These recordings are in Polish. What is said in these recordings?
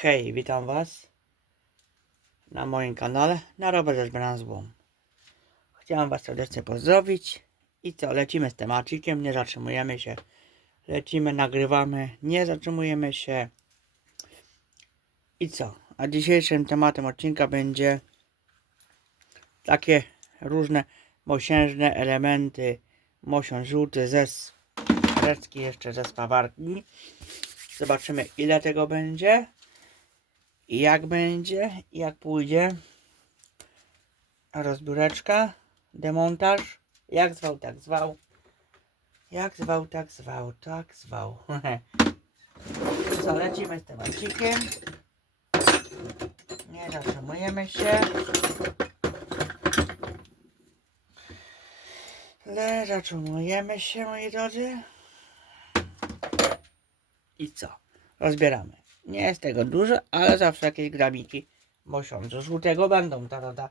Hej, witam Was na moim kanale na rowerze z branzłą. Chciałem Was serdecznie pozdrowić i co, lecimy z temacikiem, nie zatrzymujemy się. Lecimy, nagrywamy, nie zatrzymujemy się. I co, a dzisiejszym tematem odcinka będzie takie różne mosiężne elementy. Mosiąż żółty ze sprecki, jeszcze ze spawarki. Zobaczymy ile tego będzie. Jak będzie, jak pójdzie. Rozbióreczka, demontaż. Jak zwał, tak zwał. Jak zwał, tak zwał, tak zwał. Co, lecimy z temacikiem. Nie zatrzymujemy się. Le, zatrzymujemy się, moi drodzy. I co? Rozbieramy. Nie jest tego dużo, ale zawsze jakieś grabiki mosiądzu żółtego będą. Ta, ta, ta.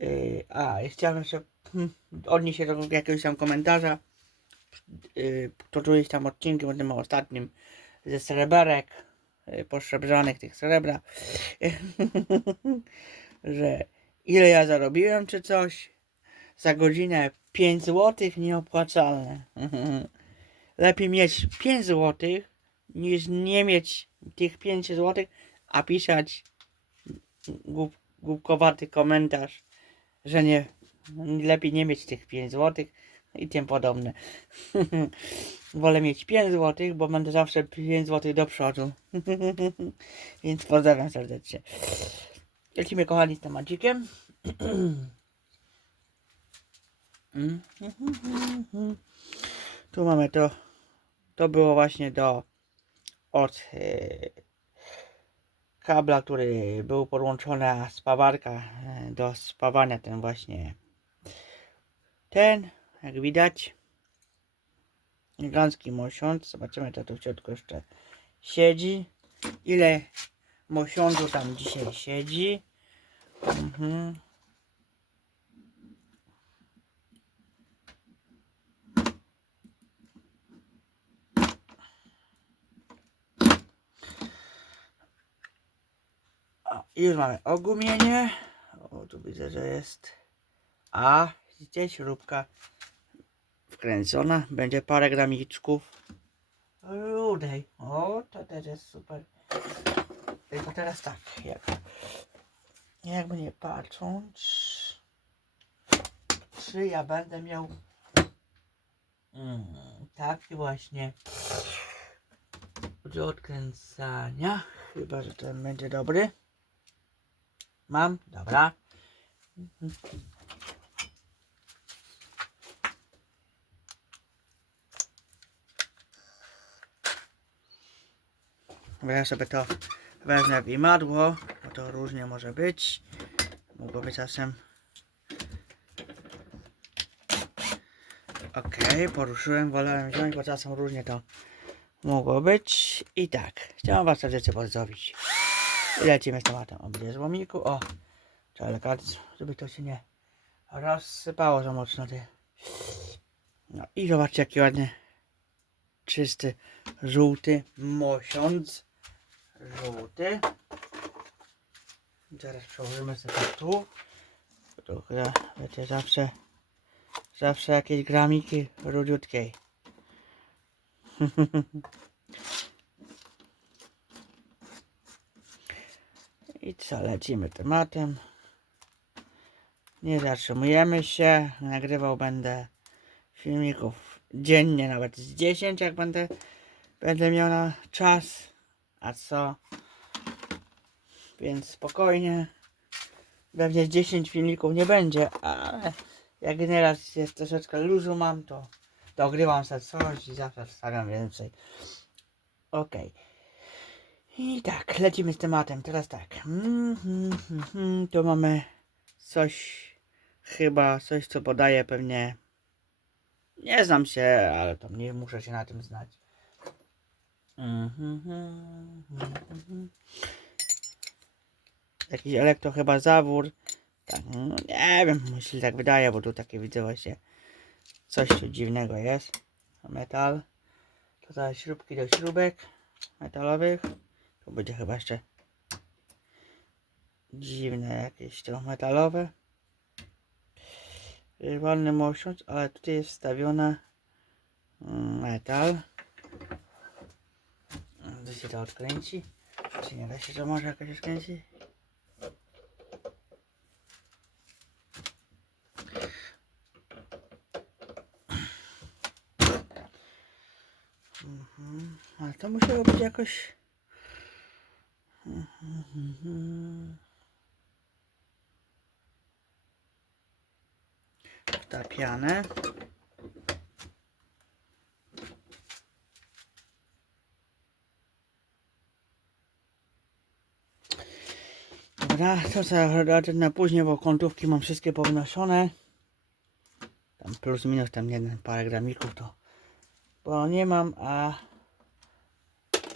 Yy, a, i chciałem jeszcze hmm, odnieść się do jakiegoś tam komentarza. Yy, czułeś tam odcinkiem o tym ostatnim ze sreberek, yy, posrebrzonych tych srebra, że ile ja zarobiłem czy coś za godzinę 5 zł nieopłacalne. Lepiej mieć 5 zł niż nie mieć tych 5 zł, a pisać głup, głupkowaty komentarz, że nie lepiej nie mieć tych 5 zł i tym podobne. Wolę mieć 5 zł, bo będę zawsze 5 zł do przodu. Więc pozdrawiam serdecznie. Lecimy kochani z temacikiem. Tu mamy to. To było właśnie do od e, kabla, który był podłączony a spawarka e, do spawania ten właśnie ten, jak widać elegancki mosiądz, zobaczymy co tu w środku jeszcze siedzi. Ile mosiądzu tam dzisiaj siedzi? Mhm. O, i już mamy ogumienie. O, tu widzę, że jest. A, widzicie, śrubka wkręcona. Będzie parę gramiczków. Rudej. O, to też jest super. Tylko teraz tak, jak, jakby nie patrząc, czy ja będę miał mm, taki właśnie do odkręcania. Chyba, że ten będzie dobry. Mam, dobra. Bo ja sobie to wezmę w imadło, bo to różnie może być. Mogło być czasem. Okej, poruszyłem, wolałem wziąć, bo czasem różnie to mogło być. I tak, chciałem Was serdecznie pozdrowić. Lecimy z tematem o złomiku. O, trzeba elegancko, żeby to się nie rozsypało za mocno. Ty. No i zobaczcie jaki ładny, czysty, żółty mosiądz. Żółty. Teraz przełożymy sobie tu. Tu wiecie, zawsze, zawsze jakieś gramiki rudziutkiej. I co, lecimy tematem. Nie zatrzymujemy się. Nagrywał będę filmików dziennie, nawet z 10, jak będę, będę miał na czas. A co? Więc spokojnie. Pewnie 10 filmików nie będzie, ale jak nieraz jest troszeczkę luzu mam, to dogrywam sobie coś i zawsze wstawiam więcej. Okej. I tak, lecimy z tematem. Teraz tak. Tu mamy coś, chyba coś, co podaje pewnie. Nie znam się, ale to nie muszę się na tym znać. Jakiś elektro chyba zawór. Tak, no nie wiem, myślę tak wydaje, bo tu takie widzę właśnie coś tu dziwnego jest. Metal. Tutaj śrubki do śrubek metalowych. To będzie chyba jeszcze dziwne jakieś to metalowe. Y, Ładny mosiąc, ale tutaj jest wstawiona mm, metal. To się to odkręci. Czy nie da się to może jakoś odkręcić? Mhm. Ale to musiało być jakoś... Wtapiane. Dobra, to radę na później, bo kątówki mam wszystkie pownoszone. Tam plus minus tam jeden parę gramików to bo nie mam, a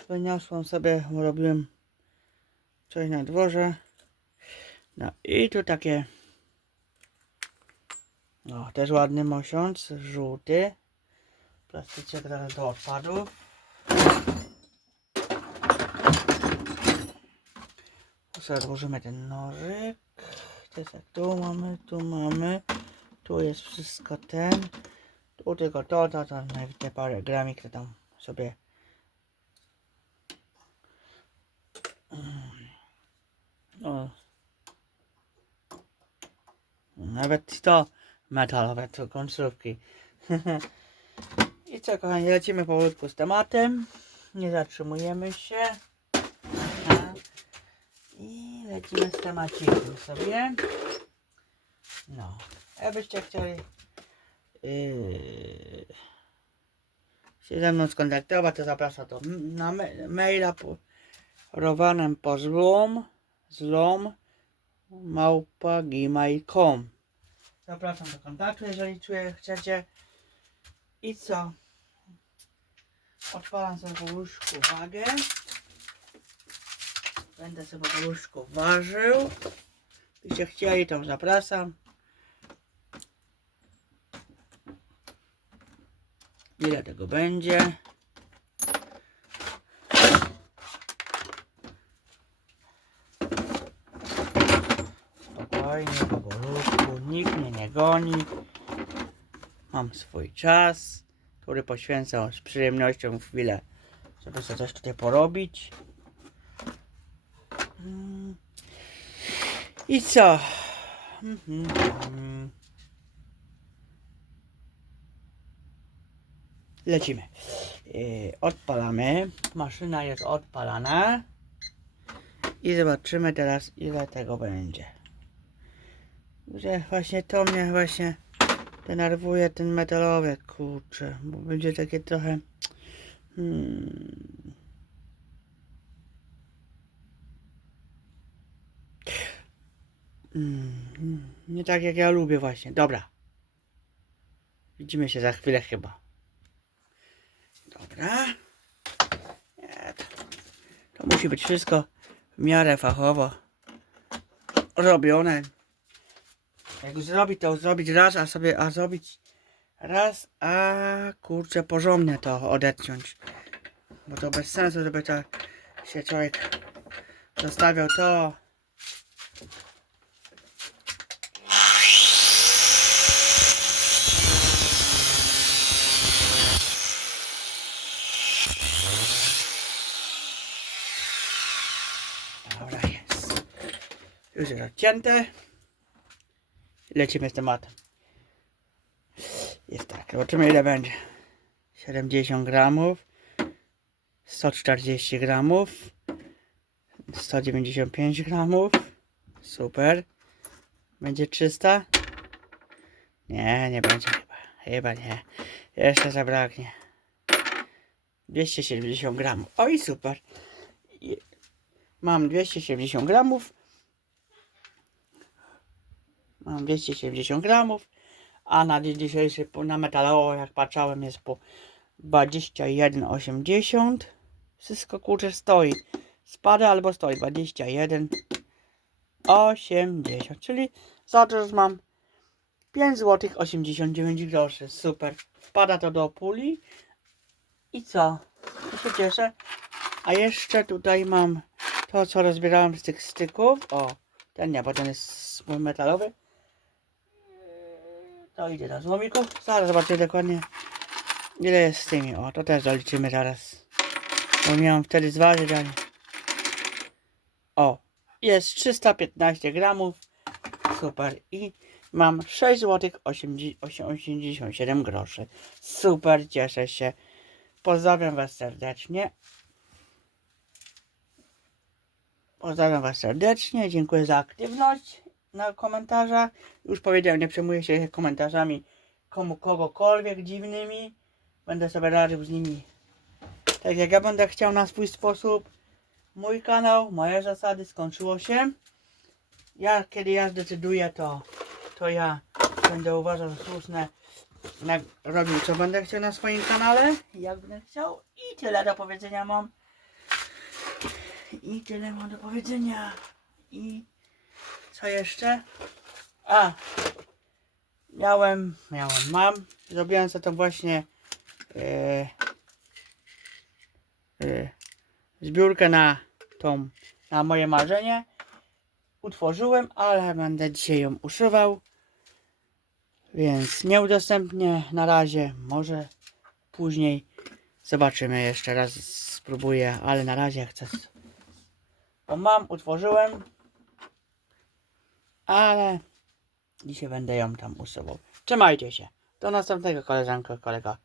wyniosłem sobie, robiłem coś na dworze. No i tu takie no też ładny mosiąc, żółty. Plastyczek teraz do odpadów. Odłożymy ten nożyk. To jest jak tu mamy, tu mamy. Tu jest wszystko ten. Tu tylko to, to, to, no te parę gramik to tam sobie o. Nawet to metalowe, to końcówki. I co kochani, lecimy powolutku z tematem. Nie zatrzymujemy się. I lecimy z temacikiem sobie. No, jakbyście chcieli yy, się ze mną skontaktować, to zapraszam m- na me- maila po rowanem po zlom, zlom małpa gmail.com Zapraszam do kontaktu, jeżeli czuję, chcecie. I co? Odpalam sobie po łóżku wagę. Będę sobie po łóżku ważył. Gdybyście chcieli, to zapraszam. Ile tego będzie? Spokojnie, powolutku, nikt mnie nie goni. Mam swój czas, który poświęcam z przyjemnością chwilę, żeby sobie coś tutaj porobić. I co? Lecimy. Yy, odpalamy. Maszyna jest odpalana. I zobaczymy teraz ile tego będzie. Że właśnie to mnie właśnie denerwuje ten metalowy kurczę, bo będzie takie trochę hmm. Mm, nie tak jak ja lubię właśnie. Dobra. Widzimy się za chwilę chyba. Dobra. To musi być wszystko w miarę fachowo robione. Jak zrobić to zrobić raz, a sobie, a zrobić raz, a kurczę porządnie to odetciąć. Bo to bez sensu, żeby tak się człowiek zostawiał to. Dobra, jest. Już jest odcięte. Lecimy z tematem. Jest tak, zobaczymy ile będzie. 70 gramów. 140 gramów. 195 gramów. Super. Będzie 300? Nie, nie będzie chyba. Chyba nie. Jeszcze zabraknie. 270 gramów. Oj, super. Mam 270 gramów. Mam 270 gramów. A na dzień dzisiejszy na metalowo, jak patrzałem, jest po 21,80. Wszystko kurczę stoi. Spada albo stoi 21,80. Czyli za to, że mam 5 zł 89 groszy. Super. Wpada to do puli. I co? I się cieszę. A jeszcze tutaj mam to, co rozbierałem z tych styków. O, ten nie, bo ten jest mój metalowy. To idzie do złomiku. Zaraz zobaczymy dokładnie, ile jest z tymi. O, to też zaliczymy zaraz. Bo miałem wtedy zważyć, ale... O, jest 315 gramów. Super. I mam 6 zł 87 groszy. Super, cieszę się. Pozdrawiam Was serdecznie. Pozdrawiam Was serdecznie. Dziękuję za aktywność na komentarzach. Już powiedziałem, nie przejmuję się komentarzami komu kogokolwiek dziwnymi. Będę sobie radził z nimi tak jak ja będę chciał na swój sposób. Mój kanał, moje zasady skończyło się. Ja, kiedy ja zdecyduję, to, to ja będę uważał słuszne na, robił co będę chciał na swoim kanale, jak będę chciał i tyle do powiedzenia mam. I tyle mam do powiedzenia. I co jeszcze? A, miałem, miałem, mam. Zrobiłem sobie to właśnie e, e, zbiórkę na tą, na moje marzenie. Utworzyłem, ale będę dzisiaj ją usuwał. Więc nie udostępnię na razie. Może później zobaczymy jeszcze raz. Spróbuję, ale na razie chcę. Bo mam, utworzyłem. Ale dzisiaj będę ją tam usuwał. Trzymajcie się. Do następnego koleżanko, kolega.